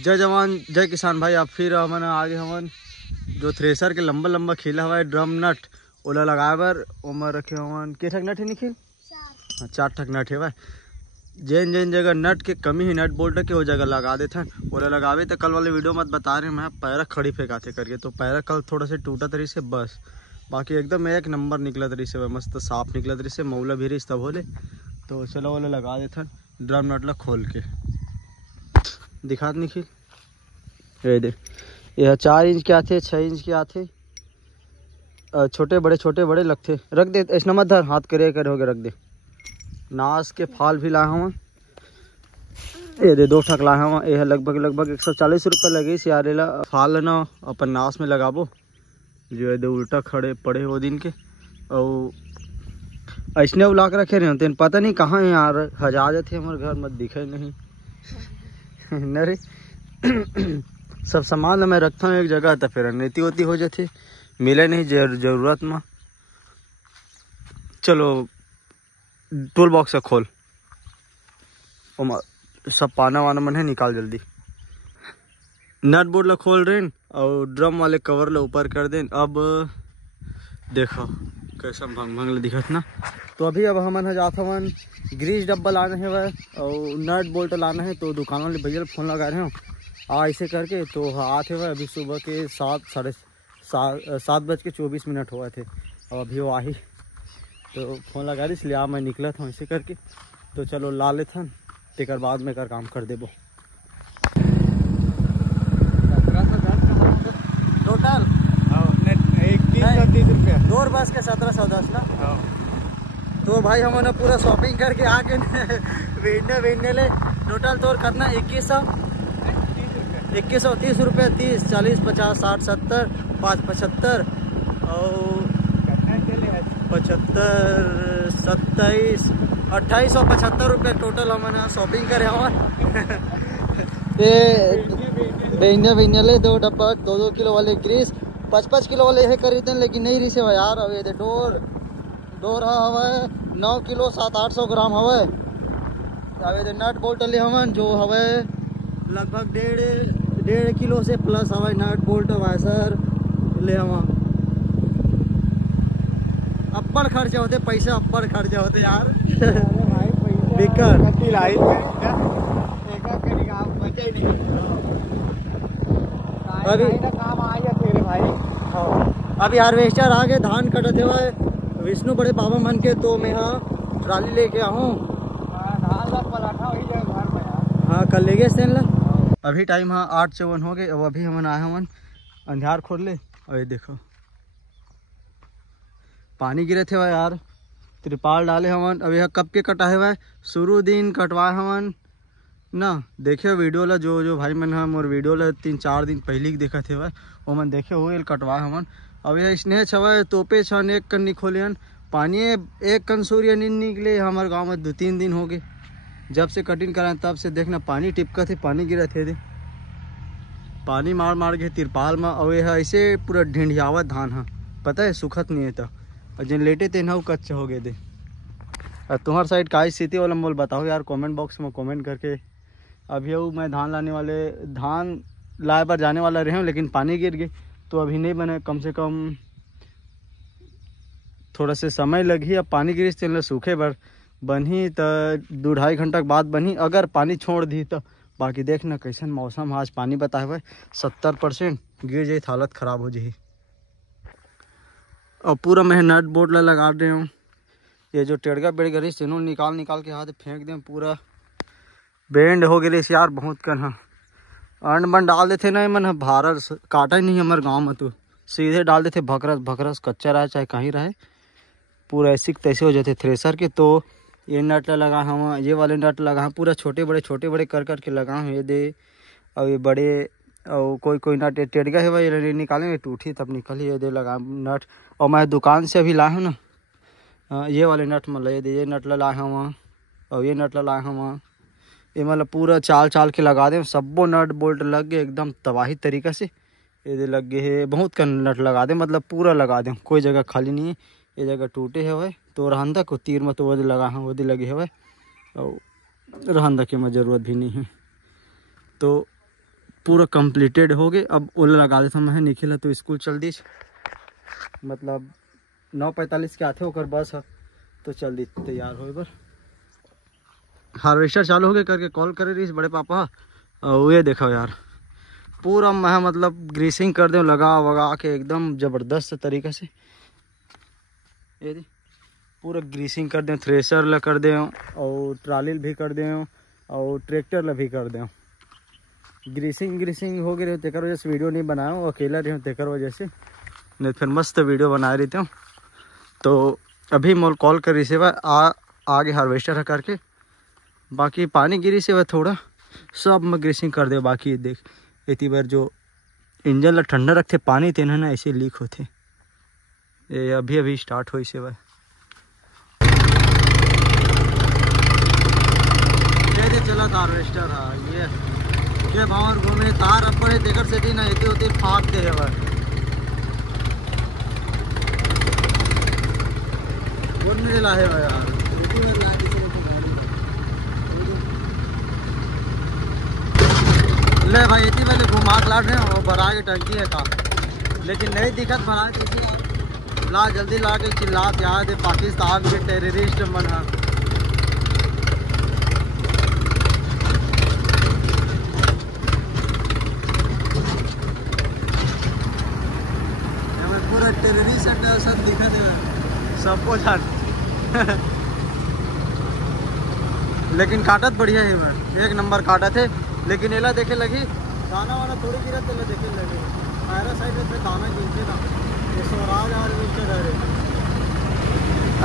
जय जवान जय किसान भाई। अब फिर हमन आगे हमन जो थ्रेसर के लंबा लंबा खिला हुआ है ड्रम नट ओला लगाए बर ओमा रखे हमन के ठक नट है निखिल 4 ठक नट है भाई। जैन जैन जगह नट के कमी है नट बोल्ट के वो जगह लगा देते ओला लगावे। तो कल वाले वीडियो मत बता रहे मैं पैरा खड़ी फेंकाते करके, तो पैरा कल थोड़ा सा टूटा तरी से बस, बाकी एकदम एक नंबर निकला तरी से मस्त साफ निकला तरी से मौला भी रही तब बोले। तो चलो वाले लगा देते ड्रम नट ला खोल के दिखा निखिल। ये देख यह 4 इंच के आते 6 इंच के आते, छोटे बड़े लगते। रख दे ऐसा मत धर, हाथ करे हो गए रख दे। नास के फाल भी लाया हूँ, ये दे 2 ठक लाया हूँ। यह लगभग 140 रुपये लगे इस यार ला फाल ना अपन नास में लगाबो जो है उल्टा खड़े पड़े वो दिन के। और ऐसने उला के रखे रहे तेन पता नहीं कहाँ है यार, हजा जाते हमारे घर मत दिखे नहीं नरे सब सामान मैं रखता हूँ एक जगह, तो फिर नीति होती हो जाती मिले नहीं जरूरत में। चलो टूल बॉक्स से खोल सब पाना वाना मन है निकाल जल्दी। नट बोर्ड ला खोल रहे और ड्रम वाले कवर ला ऊपर कर दें। अब देखो कैसा भंग भंग दिखत ना। तो अभी अब हमन जाता हन ग्रीस डब्बा लाना है वह और नट बोल्ट लाना है। तो दुकान वाले भैया फोन लगा रहे हो ऐसे करके, तो आते हुए अभी सुबह के 7:24 हुआ थे। और अभी वो आई तो फोन लगा रही इसलिए मैं निकला था ऐसे करके। तो चलो ला लेते तेकर बाद में कर काम कर देबो। टोटल 2130 रुपया 2 बस के 1710 ना। तो भाई हमने पूरा शॉपिंग करके आके वेचने ले टोटल तोर कितना 2130 रुपये 30 40 50 60 70 5 75 और 75 27 2875 रुपये टोटल हमने शॉपिंग करे बेने ले 2 डब्बा 2 किलो वाले ग्रीस 5 किलो वाले है खरीदे लेकिन नहीं रही से यार। अब ये डोर हवे 9 किलो 700-800 ग्राम हवे। अब नट बोल्ट ले हमन जो हवे लगभग 1.5 किलो से प्लस हवे नट बोल्ट वाइसर ले हम। अब्बड़ खर्चा होते पैसा अब्बड़ खर्चा होते यार बेकार अभी हार्वेस्टर आगे धान कटते हुए विष्णु बड़े बाबा मन के। तो मैं हाँ ट्राली लेके आऊँ हाँ कल ले गए ला। अभी टाइम हाँ 8:54 हो गए। अब अभी हम आए हमन अंधार खोल ले और ये देखो पानी गिरे थे भाई यार। त्रिपाल डाले हमन। अब यह कब के कटाए हुआ शुरू दिन कटवाए हमन ना। देखियो वीडियो ला जो भाई मन हम और वीडियो ला 3-4 दिन पहले देखा थे भाई वो मन देखे हुए कटवाए हमन। अब यह स्नेह छवा तोपे छन एक कन्नी खोले पानी एक कन सूर्य नींद निकले। हमारे गांव में 2-3 दिन हो गए जब से कटिंग कराए तब से देखना पानी टिपका थे पानी गिरा थे पानी मार के तिरपाल में। और यह ऐसे पूरा ढिंढियावत धान है पता है सुखत नहीं है। तो और जिन लेटे थे ना वो कच्चे हो गए थे। और तुम्हार साइड का स्थिति वाला बोल बताओ यार कमेंट बॉक्स में कमेंट करके। अभी वो मैं धान लाए पर जाने वाला रहे हूँ लेकिन पानी गिर गई तो अभी नहीं बने। कम से कम थोड़ा से समय लगी। अब पानी गिरी तो सूखे बर बनी तो 2-2.5 घंटा बाद बनी अगर पानी छोड़ दी तो। बाकी देखना कैसन मौसम आज पानी बताए हुए 70% गिर जाए हालत ख़राब हो जाए। और पूरा मैं नट बोर्ड ला लगा रहे हूँ। ये जो टेढ़गा बेड़ गरी से निकाल के हाथ फेंक दें पूरा बेंड हो गए यार बहुत कन। हाँ अंड बन डाल देते ना मन भारत काटा ही नहीं हमारे गांव में। तो सीधे डाल देते भकरस कच्चा रहे चाहे कहीं रहे पूरा ऐसे तैसे हो जाते थ्रेसर के। तो ये नट लगा हम ये वाले नट लगा हम पूरा छोटे बड़े कर के लगा हूँ ये दे। और ये बड़े और कोई नट टेढ़गा है भाई निकालेंगे टूटी तब निकली ये दे लगा नट। और मैं दुकान से अभी लाया हूँ ना ये वाले नट में ले दे ये नट लाए हम और ये नट लाए हम। ये मतलब पूरा चाल के लगा दें सबो नट बोल्ट लग गए एकदम तबाही तरीका से। ये लग गए है बहुत का नट लगा दें मतलब पूरा लगा दें कोई जगह खाली नहीं है। ये जगह टूटे है भाई तो रहंदा को तीर में तो वो लगा हाँ वो लगे है और रहंदा के में ज़रूरत भी नहीं है। तो पूरा कंप्लीटेड हो गए। अब ओला लगा देता मैं निकला तो स्कूल चल दी, मतलब 9:45 के आते होकर बस है तो चल दी तैयार हो बर। हार्वेस्टर चालू हो गए करके कॉल करे रही बड़े पापा, और ये देखो यार पूरा मैं मतलब ग्रीसिंग कर दूँ लगा वगा के एकदम ज़बरदस्त तरीके से, ये पूरा ग्रीसिंग कर दें, थ्रेसर ला कर दें और ट्राली भी कर दें और ट्रैक्टर ला भी कर दें। ग्रीसिंग हो गई तेकर वजह से वीडियो नहीं बनाया हूँ, अकेला रही हूँ तेकर वजह से, नहीं फिर मस्त वीडियो बना रही हूँ। तो अभी मोल कॉल कर रही से वह आगे हार्वेस्टर है करके, बाकी पानी गिरी से वह थोड़ा सब मैं ग्रीसिंग कर दे। बाकी देख इतनी बार जो इंजन ला ठंडा रखते पानी तेना ना ऐसे लीक होते, ये अभी स्टार्ट हो से वह चला हार्वेस्टर है ये के भावर घूमे तार अपने देकर से थी ना इतनी होती फाक दे है वह ला है यार ले भाई इतनी पहले घुमा लाट रहे और भरा के टंकी है का, लेकिन नहीं दिक्कत बना तो ला जल्दी ला के चिल्लात याद है पाकिस्तान के टेररिस्ट मन है। पूरा टेररिस्ट सब दिखा दे सबको जान लेकिन काटत बढ़िया है, एक नंबर काटत है। लेकिन एला देखे लगी दाना वाना थोड़ी गिरत तेला देखे लगे आयरा साइड में दाना गिरते ना ये स्वराज और नीचे रहे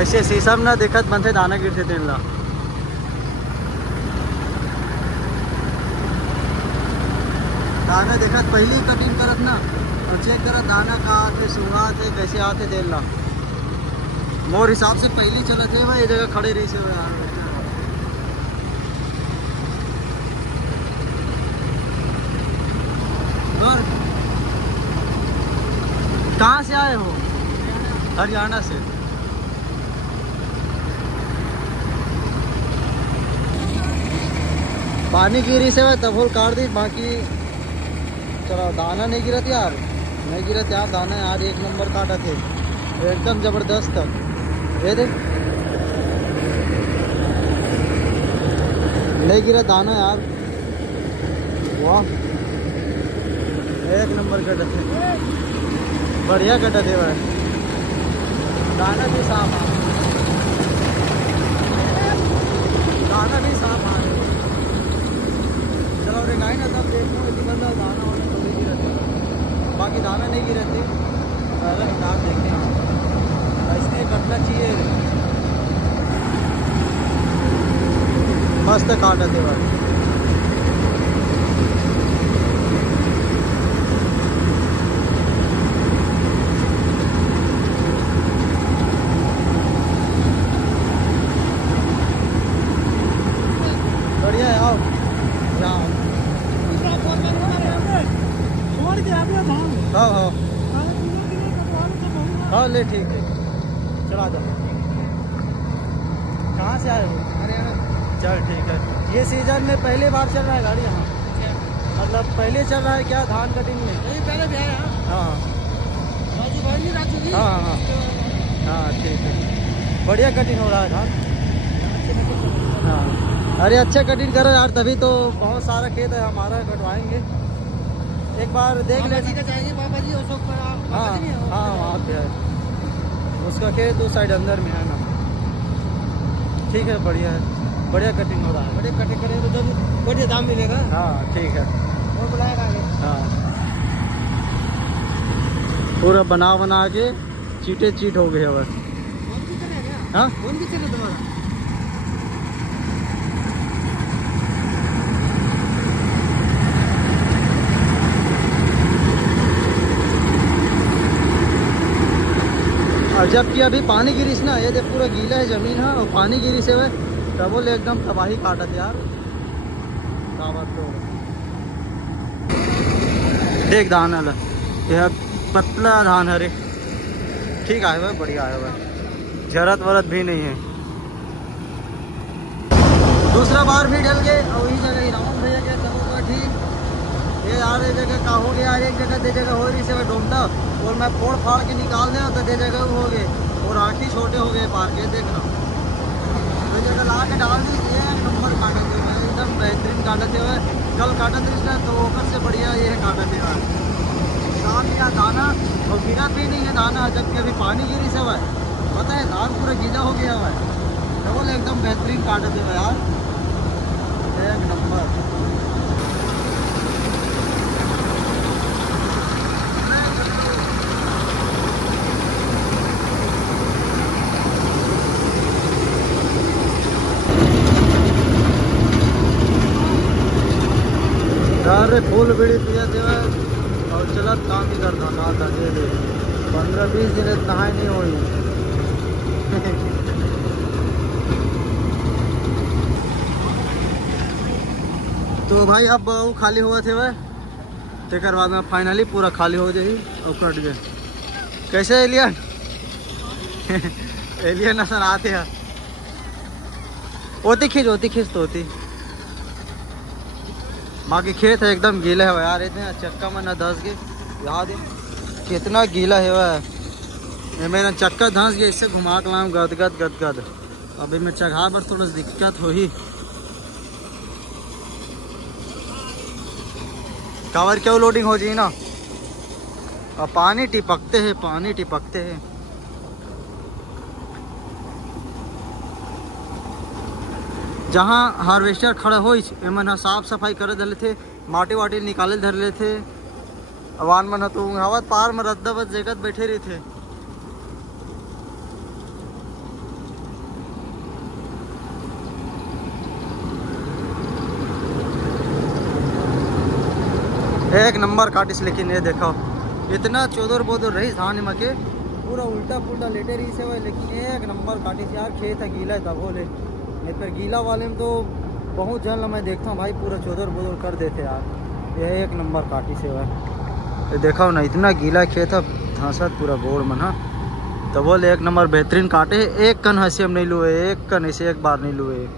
ऐसे शीशम ना देखत बनते दाना गिरते तेला। दाना देखत पहली कटिंग करत ना और चेक करत दाना का आते सुना थे कैसे आते तेला मोर हिसाब से पहली चलत है भाई, ये जगह खड़े रही से यार। कहाँ से आए हो? हरियाणा से। पानी गिरी से तबोल काट दी, बाकी चलो दाना नहीं गिरा यार, नहीं गिरा यार दाना यार एक नंबर काटा थे एकदम जबरदस्त था। ये देख नहीं गिरा दाना यार, वाह एक नंबर कटा थे, बढ़िया कटा थे भाई, दाना भी साफ आ दाना भी साफ आ रहे। चलो रे गाय ना तब देखो इतनी बंदा दाना वाना तो नहीं गिरते, बाकी दाना नहीं गिरते पहले हिसाब देखते हैं ऐसे कटना चाहिए। मस्त काटा थे भाई, बढ़िया है। आओ हाँ हाँ ले ठीक है चला जाओ। कहाँ से आए हो? हरियाणा। चल ठीक है। ये सीजन में पहली बार चल रहा है गाड़ी यहाँ, मतलब पहले चल रहा है क्या धान कटिंग में? नहीं पहले भी आया। हाँ हाँ हाँ हाँ ठीक है, बढ़िया कटिंग हो रहा है धान। हाँ अरे अच्छा कटिंग करो यार, तभी तो बहुत सारा खेत है हमारा कटवाएंगे एक बार देख ले। बाबा जी हाँ हाँ वहाँ पे है उसका खेत उस साइड अंदर में है ना। ठीक है बढ़िया है, बढ़िया कटिंग हो रहा है। बढ़िया कटिंग करेंगे तो बढ़िया दाम मिलेगा। हाँ ठीक है और बुलाएगा आगे। हाँ पूरा बना के चीट हो गए बस। हाँ कौन भी चले तुम्हारा? और जबकि अभी पानी गिरी ना, ये देख पूरा गीला है जमीन है और पानी गिरी से वह डबल एकदम तबाही काटत यार। तो देख धान है यह पतला धान है रे, ठीक आए भाई बढ़िया आया भाई, जरत वरत भी नहीं है। दूसरा बार भी डल गए और वही जगह रावण भैया के सब ठीक। ये यार ये जगह का हो गया, एक जगह दे जगह हो रही से ढूंढता और मैं फोड़ फाड़ के निकाल दे तो दे जगह हो गए और आँखी छोटे हो गए पार के। देखना तो जगह ला के डाल दी, एक नंबर काटे थे एकदम बेहतरीन काटे थे। कल काटा थे इसलिए तो ओकर से बढ़िया ये काटा थे यार। शाम का दाना और गिरा भी नहीं है दाना, जबकि अभी पानी गिरी से हुआ है, पता है धान पूरा गीला हो गया हुआ है। डबल एकदम बेहतरीन काटे थे यार, एक नंबर। अरे फूल बीड़ी पिया थे और चलत काम ही करता ना था। 15-20 दिन नहाई नहीं हुई। तो भाई अब वो खाली हुआ थे वह, तेकर बाद में फाइनली पूरा खाली हो जाए और कट गए। कैसे एलियन एलियन नजर आते हैं। होती खींच तो होती। बाकी खेत है एकदम गीला है यार, इतने चक्का में न धंस गए। यहाँ दे कितना गीला है वह, मेरा चक्का धंस गया, इससे घुमा के लाऊं गदगद। अभी मैं चढ़ा पर थोड़ा दिक्कत हो ही। कवर क्यों लोडिंग हो जाए ना, अब पानी टिपकते हैं। जहाँ हार्वेस्टर खड़ा हो मन साफ सफाई करे धले थे, माटी वाटी निकाले धरले थे। अवान मन तो हवा पार में रद्दावत जगत बैठे रहे थे। एक नंबर काटिस। लेकिन ये देखो इतना चौधर बोधर रही धान मके पूरा उल्टा पुल्टा लेटे रही से हुए, लेकिन एक नंबर काटिस यार। खेत है गीला है तब बोले नहीं, फिर गीला वाले में तो बहुत जल मैं देखता हूँ भाई पूरा चौधर बोधर कर देते यार। ये एक नंबर काटी से हुआ, ये देखा ना इतना गीला खेत है, धांसत पूरा गोड़ मन। हाँ तो बोले एक नंबर बेहतरीन काटे। एक कन हंसिया में नहीं लुए, एक कन ऐसे एक बार नहीं लुए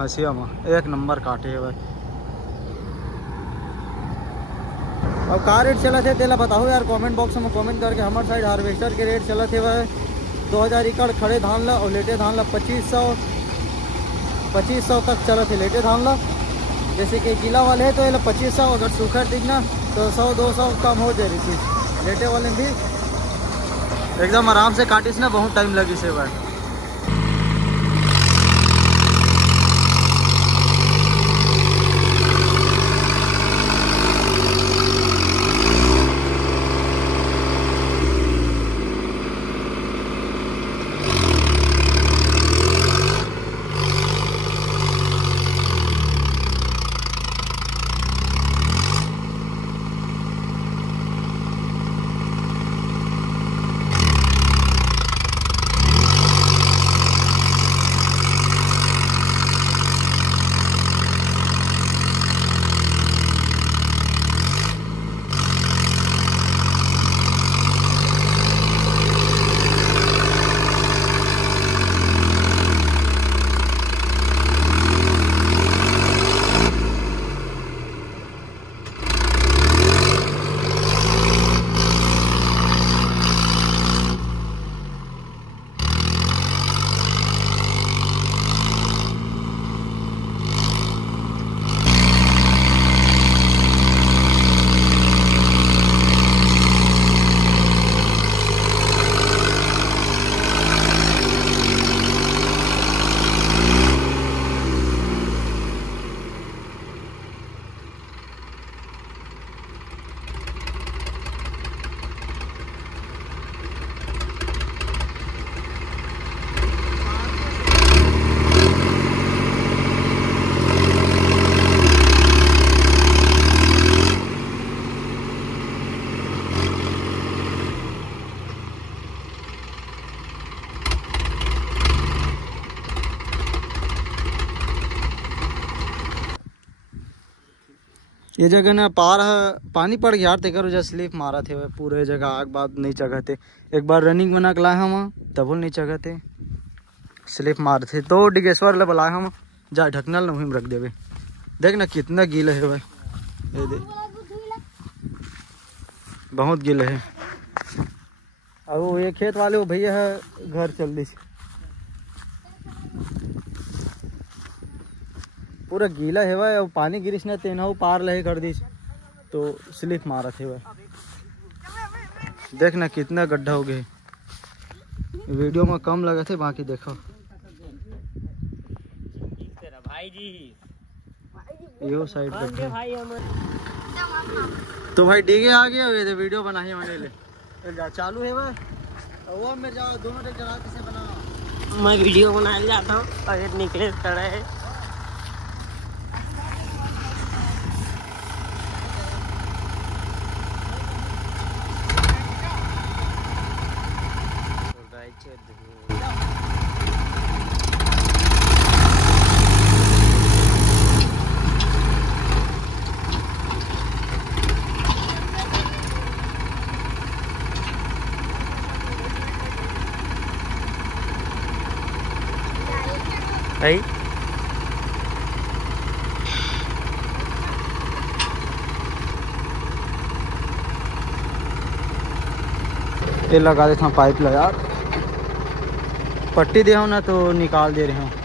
हंसिया में, एक नंबर काटे है भाई। अब का रेट चला थे तेला बताओ यार कमेंट बॉक्स में कमेंट करके। हमारे साइड हार्वेस्टर के रेट चला थे वह 2000 एकड़ खड़े धान ला और लेटे धान ला 2500 तक चला थे लेटे धान ला। जैसे कि गीला वाले है तो ये 2500, अगर सूखा दिखना तो 100-200 कम हो जाए थी। लेटे वाले भी एकदम आराम से काटिस ना, बहुत टाइम लगी से भाई। ये जगह ना पार है, पानी पड़ गया यार, तेकर वजह स्लिप मारा थे पूरे जगह आग बाद नहीं जगह थे। एक बार रनिंग बना के लाए हम तब नहीं जगह थे, स्लिप मारे थे तो डिगेश्वर ले बुलाए हम जा ढकनल नहीं रख देवे। देख ना कितना गीला है भाई, ये देख बहुत गिले है। और वो ये खेत वाले वो भैया है घर चल दी पूरा गीला है वह, पानी गिरिश ने तेना पार लहे कर दी तो स्लिप मारा थे वह। देखना कितना गड्ढा हो गए, वीडियो में कम लगे थे, बाकी देखो भाई जी यो साइड भाई तो भाई डीगे आ गया हुए थे वीडियो बनाई मैंने ले चालू है वह। वो मेरे जाओ 2 मिनट चला किसे बना, मैं वीडियो बनाने जाता हूँ और निकले खड़ा है। भाई ये लगा देता हूँ पाइप लगा, पट्टी दे हो ना तो निकाल दे रहे हूँ।